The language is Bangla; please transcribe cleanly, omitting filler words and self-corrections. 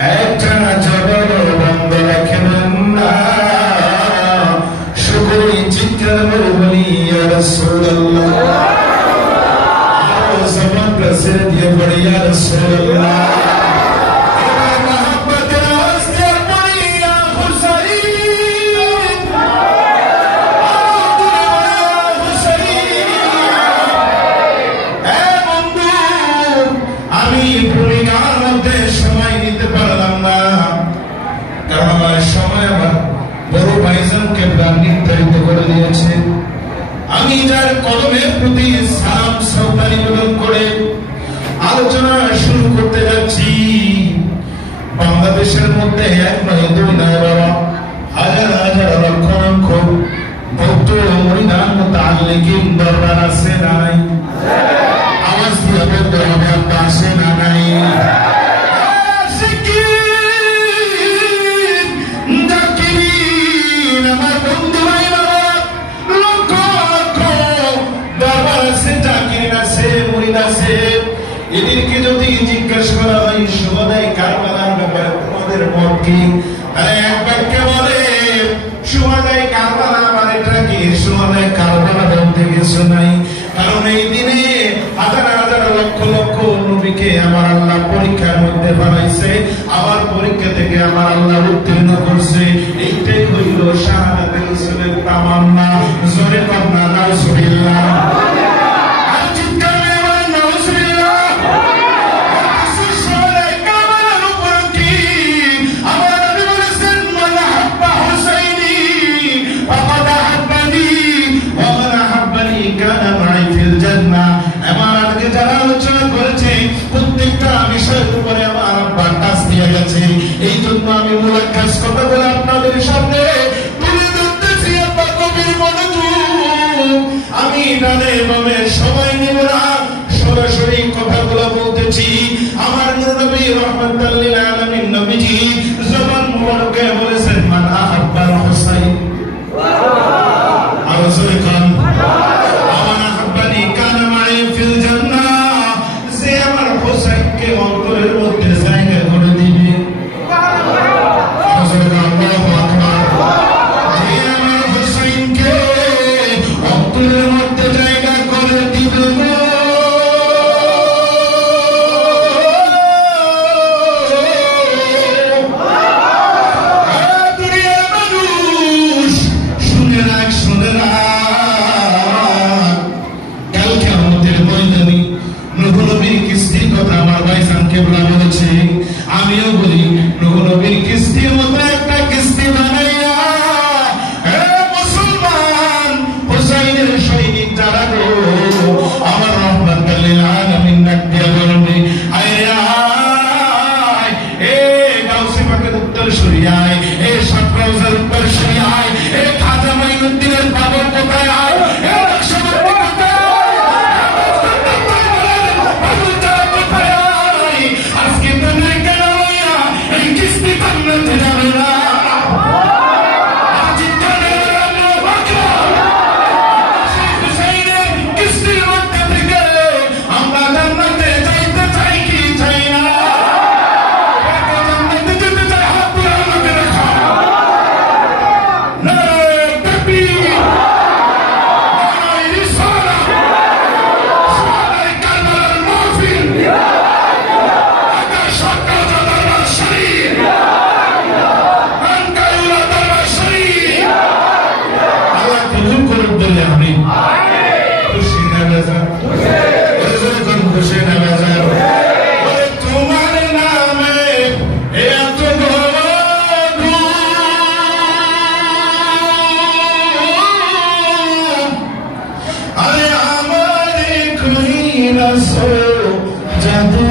একটা জবাব বন্ধ রাখবেন না। শুকরি চিৎকার করে বলি ইয়া রাসূলুল্লাহ, জবান কাছে দিয়ে বলি ইয়া রাসূলুল্লাহ। নির্ধারিত করে দিয়েছে। আমি যার কদমের প্রতি সালাম শ্রদ্ধা নিবেদন করে আলোচনা শুরু করতে যাচ্ছি। বাংলাদেশের মধ্যে এক নয় দুই নয় বাবা, হাজার হাজার লক্ষ লক্ষ ভক্ত মরিদান মুতাআল্লিকিন দরবার আছে না নাই? আওয়াজ দিয়ে বলতে হবে আপনার আছে না নাই? এদেরকে যদি জিজ্ঞাসা করা হয় সুহাদায়ে কারবালার ব্যাপারে তোমাদের মত কি, তাহলে এক বাক্যে বলে সুহাদায়ে কারবালা মানেটা কি? সুহাদায়ে কারবালা বলতে কিছু নাই। কারণ এই দিনে হাজার হাজার লক্ষ লক্ষ নবীকে আমার আল্লাহ পরীক্ষার মধ্যে বানাইছে, আবার পরীক্ষা থেকে আমার আল্লাহ উত্তীর্ণ করছে। এইটাই হইল শাহাদাতুল রাসূলের তামান্না। জোরে কন্যা নাউজুবিল্লাহ। এই জন্য আমি মুলাক্কাস কথা বলে আপনাদের সামনে তুলে ধরতেছি। আপনার কবির মনোযোগ, আমি ডানে বামে সময় নিব না, সরাসরি কথাগুলো বলতেছি। আমার নবী রাহমাতুল লিল আলামিন নবীজি জবান মুবারকে বলেছেন মান আহাব্বাল হুসাইন আর রাসূল খান আমান আহাব্বানি কানা মাই ফিল জান্নাহ। যে আমার হুসাইনকে অন্তরের মধ্যে জায়গা করে দিবে, আমিও বলি নবীর কিস্তির মতো একটা কিস্তি বানাইয়া মুসলমান হুসাইনের সৈনিক যারা গো আমার রাহমাতুল লিল আলামিন ডাক দিয়া বলবে আয় এ গাউসে পাকের উত্তর সরিয়ায়, এ সাতরাউজার উত্তর সরিয়ায়, এ খাজা মাইনুদ্দিনের বাবার কোথায় আয়, এ নকশবন্দি কোথায় আজকে তোমরা কেন এই কিস্তি বানাতে যাবে না? কিস্তির মধ্যে থেকে আমরা জান্নাতে যাইতে চাই কি চাই না? জান্নাতে যেতে চাই, হাত তুলে আমাকে রাখা। জাদু